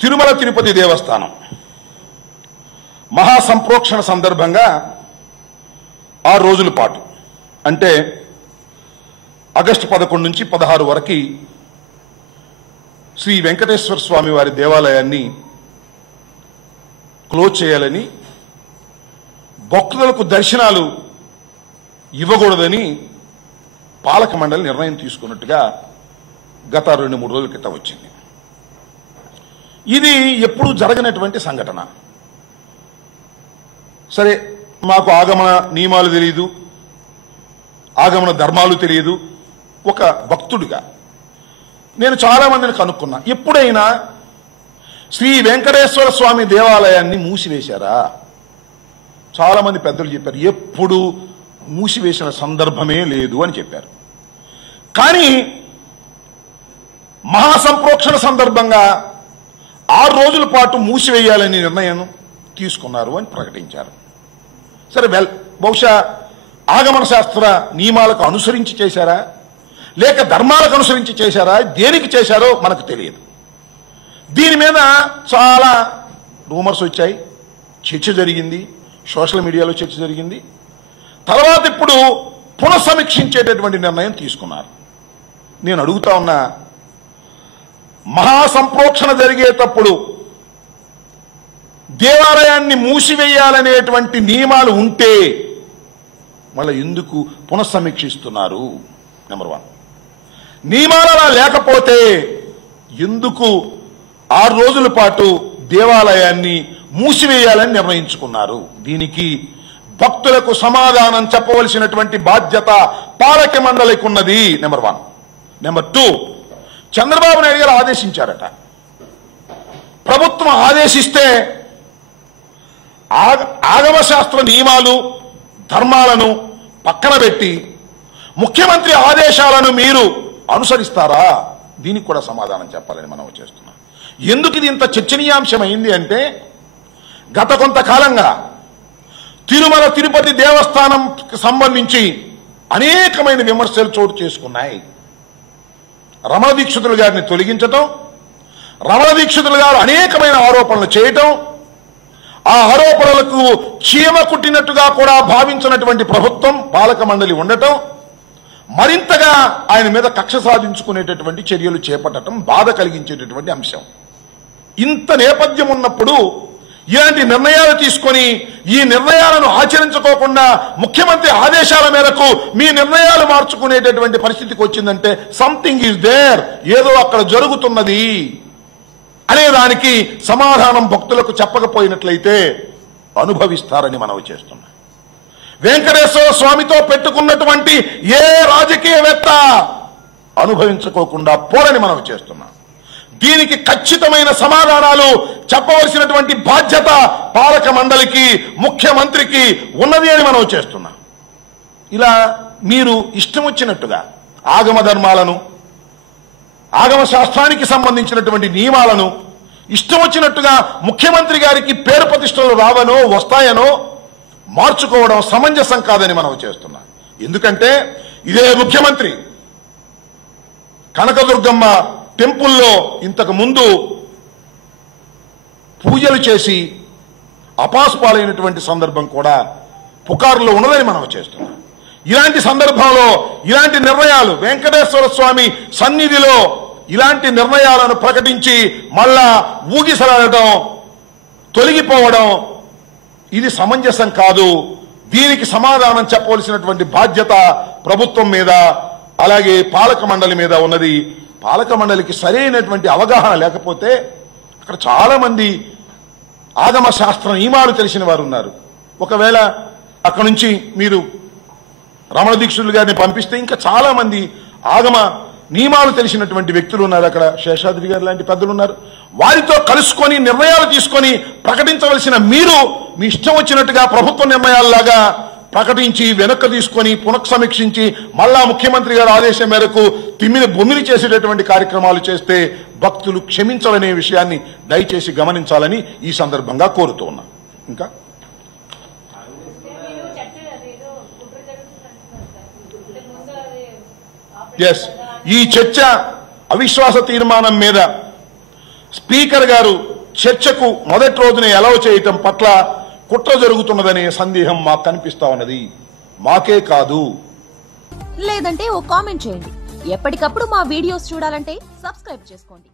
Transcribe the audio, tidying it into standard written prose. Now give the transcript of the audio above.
తిరుమల తిరుపతి దేవస్థానం మహాసంప్రోక్షణ సందర్భంగా 6 రోజుల పాటు అంటే ఆగస్టు 11 నుంచి 16 వరకు శ్రీ వెంకటేశ్వర స్వామి వారి దేవాలయాన్ని క్లోజ్ చేయాలని, భక్తులకు దర్శనాలు ఇవ్వకూడదని పాలక మండలి నిర్ణయం తీసుకున్నట్టుగా గత 2-3 రోజుల క్రితం వచ్చింది. ఇది ఎప్పుడూ జరగనటువంటి సంఘటన. సరే, మాకు ఆగమన నియమాలు తెలియదు, ఆగమన ధర్మాలు తెలియదు. ఒక భక్తుడిగా నేను చాలా మందిని కనుక్కున్నా, ఎప్పుడైనా శ్రీ వెంకటేశ్వర స్వామి దేవాలయాన్ని మూసివేశారా? చాలా మంది పెద్దలు చెప్పారు, ఎప్పుడు మూసివేసిన సందర్భమే లేదు అని చెప్పారు. కానీ మహాసంప్రోక్షణ సందర్భంగా 6 రోజుల పాటు మూసివేయాలని నిర్ణయం తీసుకున్నారు అని ప్రకటించారు. సరే, బహుశా ఆగమన శాస్త్ర నియమాలకు అనుసరించి చేశారా, లేక ధర్మాలకు అనుసరించి చేశారా, దేనికి చేశారో మనకు తెలియదు. దీని మీద చాలా రూమర్స్ వచ్చాయి, చర్చ జరిగింది, సోషల్ మీడియాలో చర్చ జరిగింది. తర్వాత ఇప్పుడు పునఃసమీక్షించేటటువంటి నిర్ణయం తీసుకున్నారు. నేను అడుగుతా ఉన్నా, మహాసంప్రోక్షణ జరిగేటప్పుడు దేవాలయాన్ని మూసివేయాలనేటువంటి నియమాలు ఉంటే మళ్ళీ ఎందుకు పునఃసమీక్షిస్తున్నారు? నెంబర్ 1. నియమాలు అలా లేకపోతే ఎందుకు 6 రోజుల పాటు దేవాలయాన్ని మూసివేయాలని నిర్ణయించుకున్నారు? దీనికి భక్తులకు సమాధానం చెప్పవలసినటువంటి బాధ్యత పాలక మండలికి ఉన్నది. నెంబర్ 1. నెంబర్ 2, చంద్రబాబు నాయుడు గారు ఆదేశించారట. ప్రభుత్వం ఆదేశిస్తే ఆగమశాస్త్ర నియమాలు ధర్మాలను పక్కన పెట్టి ముఖ్యమంత్రి ఆదేశాలను మీరు అనుసరిస్తారా? దీనికి కూడా సమాధానం చెప్పాలని మనం చేస్తున్నాం. ఎందుకు ఇది ఇంత చర్చనీయాంశమైంది అంటే, గత కొంతకాలంగా తిరుమల తిరుపతి దేవస్థానంకి సంబంధించి అనేకమైన విమర్శలు చోటు చేసుకున్నాయి. రమణ దీక్షితులు గారిని తొలగించటం, రమణ దీక్షితులు గారు అనేకమైన ఆరోపణలు చేయటం, ఆ ఆరోపణలకు చీమ కుట్టినట్టుగా కూడా భావించినటువంటి ప్రభుత్వం పాలక మండలి ఉండటం, మరింతగా ఆయన మీద కక్ష సాధించుకునేటటువంటి చర్యలు చేపట్టడం బాధ కలిగించేటటువంటి అంశం. ఇంత నేపథ్యం ఉన్నప్పుడు ఇలాంటి నిర్ణయాలు తీసుకొని ఈ నిర్ణయాలను ఆచరించుకోకుండా ముఖ్యమంత్రి ఆదేశాల మేరకు మీ నిర్ణయాలు మార్చుకునేటటువంటి పరిస్థితికి వచ్చిందంటే సంథింగ్ ఈజ్ దేర్, ఏదో అక్కడ జరుగుతున్నది అనే దానికి సమాధానం భక్తులకు చెప్పకపోయినట్లయితే అనుభవిస్తారని మనవి చేస్తున్నాం. వెంకటేశ్వర స్వామితో పెట్టుకున్నటువంటి ఏ రాజకీయవేత్త అనుభవించుకోకుండా పోరని మనవి చేస్తున్నాం. దీనికి ఖచ్చితమైన సమాధానాలు చెప్పవలసినటువంటి బాధ్యత పాలక మండలికి, ముఖ్యమంత్రికి ఉన్నది అని మనం చేస్తున్నాం. ఇలా మీరు ఇష్టం వచ్చినట్టుగా ఆగమ ధర్మాలను, ఆగమ శాస్త్రానికి సంబంధించినటువంటి నియమాలను ఇష్టం వచ్చినట్టుగా ముఖ్యమంత్రి గారికి పేరు ప్రతిష్టలు రావనో వస్తాయనో మార్చుకోవడం సమంజసం కాదని మనం చేస్తున్నాం. ఎందుకంటే ఇదే ముఖ్యమంత్రి కనకదుర్గమ్మ టెంపుల్లో ఇంతకు ముందు పూజలు చేసి అపాసుపాలైనటువంటి సందర్భం కూడా పుకారులో ఉన్నదని మనం చేస్తున్నాం. ఇలాంటి సందర్భంలో ఇలాంటి నిర్ణయాలు, వెంకటేశ్వర స్వామి సన్నిధిలో ఇలాంటి నిర్ణయాలను ప్రకటించి మళ్ళా ఊగిసలాడటం, తొలగిపోవడం ఇది సమంజసం కాదు. దీనికి సమాధానం చెప్పవలసినటువంటి బాధ్యత ప్రభుత్వం మీద, అలాగే పాలక మండలి మీద ఉన్నది. పాలక మండలికి సరైనటువంటి అవగాహన లేకపోతే అక్కడ చాలా మంది ఆగమ శాస్త్ర నియమాలు తెలిసిన వారు ఉన్నారు. ఒకవేళ అక్కడ నుంచి మీరు రమణ దీక్షితులు గారిని పంపిస్తే ఇంకా చాలా మంది ఆగమ నియమాలు తెలిసినటువంటి వ్యక్తులు ఉన్నారు. అక్కడ శేషాద్రి గారు లాంటి పెద్దలు ఉన్నారు. వారితో కలుసుకొని నిర్ణయాలు తీసుకొని ప్రకటించవలసిన మీరు మీ ఇష్టం వచ్చినట్టుగా ప్రభుత్వ నిర్ణయాలలాగా ప్రకటించి వెనక్కి తీసుకొని పునఃసమీక్షించి మళ్ళా ముఖ్యమంత్రి గారి ఆదేశం మేరకు తిమ్మిని బొమ్మిని చేసేటటువంటి కార్యక్రమాలు చేస్తే భక్తులు క్షమించాలనే విషయాన్ని దయచేసి గమనించాలని ఈ సందర్భంగా కోరుతూ ఉన్నా. ఇంకా ఈ చర్చ అవిశ్వాస తీర్మానం మీద స్పీకర్ గారు చర్చకు మొదటి రోజునే అలౌ చేయటం పట్ల కుట్ర జరుగుతున్నదనే సందేహం మాకు కనిపిస్తా ఉన్నది. మాకే కాదు. లేదంటే ఓ కామెంట్ చేయండి. ఎప్పటికప్పుడు మా వీడియోస్ చూడాలంటే సబ్స్క్రైబ్ చేసుకోండి.